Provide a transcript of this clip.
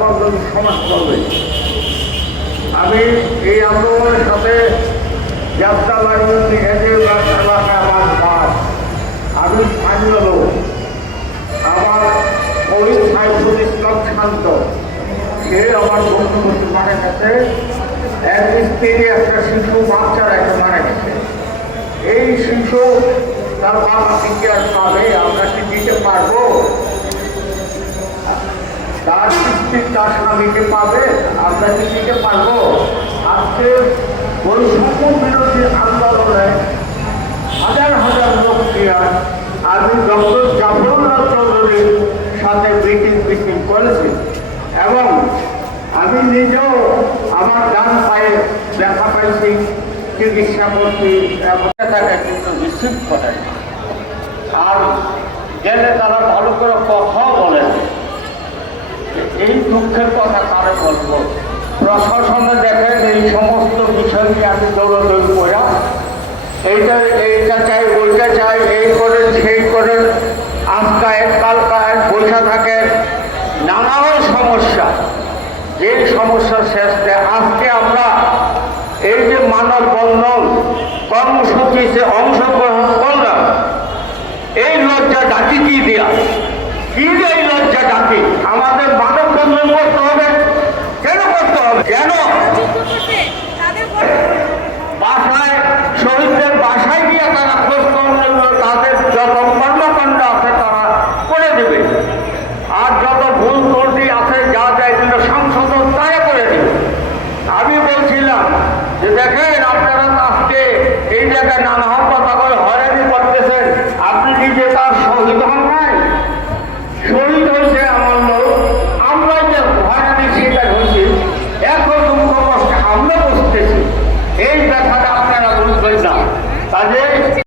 বন্ধন সমাজ চলবে। আমি এই আন্দোলনের সাথে যাত্রা নিজেদের এলাকা আমার আমি স্থানীয় লোক। আমার সাইফুল ইসলাম শান্ত। সে আমার বন্ধুবতী মারা গেছে। এক স্ত্রী একটা শিশু, বাচ্চার একটা মারা গেছে। এই শিশু তার বাবা থেকে আর পাবে, আমরা কি দিতে পারব? তার স্বামীকে পাবে, আমরা কি দিতে পারব। আজকে বৈষম্য বিরোধী আন্দোলনে হাজার হাজার লোক আমি ডক্টর জাফরুল্লাহ চৌধুরীর সাথে মিটিং মিটিং করেছি। এবং আমি নিজেও আমার ডান পায়ে দেখা পাইছি চিকিৎসা করছি এবং কিন্তু রিসিভ করে আর গেলে তারা ভালো করে। এই দুঃখের কথা কারে বলব? প্রশাসনে দেখেন এই সমস্ত বিষয় নিয়ে আমি দৌড়দৌড়ি করা এইটা এইটা চাই, ওইটা চাই, এই করেন, সেই করেন, আজকা এক কালকা এক বৈশা থাকেন নানান সমস্যা। যে সমস্যা শেষ আজকে আমরা এই যে মানব বন্ধন কর্মসূচিতে অংশগ্রহণ করলাম এই লজ্জা ডাকি কি দেয়া কি যে এই লজ্জা আমাদের মানব বন্ধন করতে হবে। কেন করতে হবে? কেন? আছে তারা করে দেবে। আর যত ভুল ত্রুটি আছে, যা যা এগুলো সংশোধন করে দেবে। আমি বলছিলাম যে দেখেন, আপনারা আজকে এই জায়গায় নানা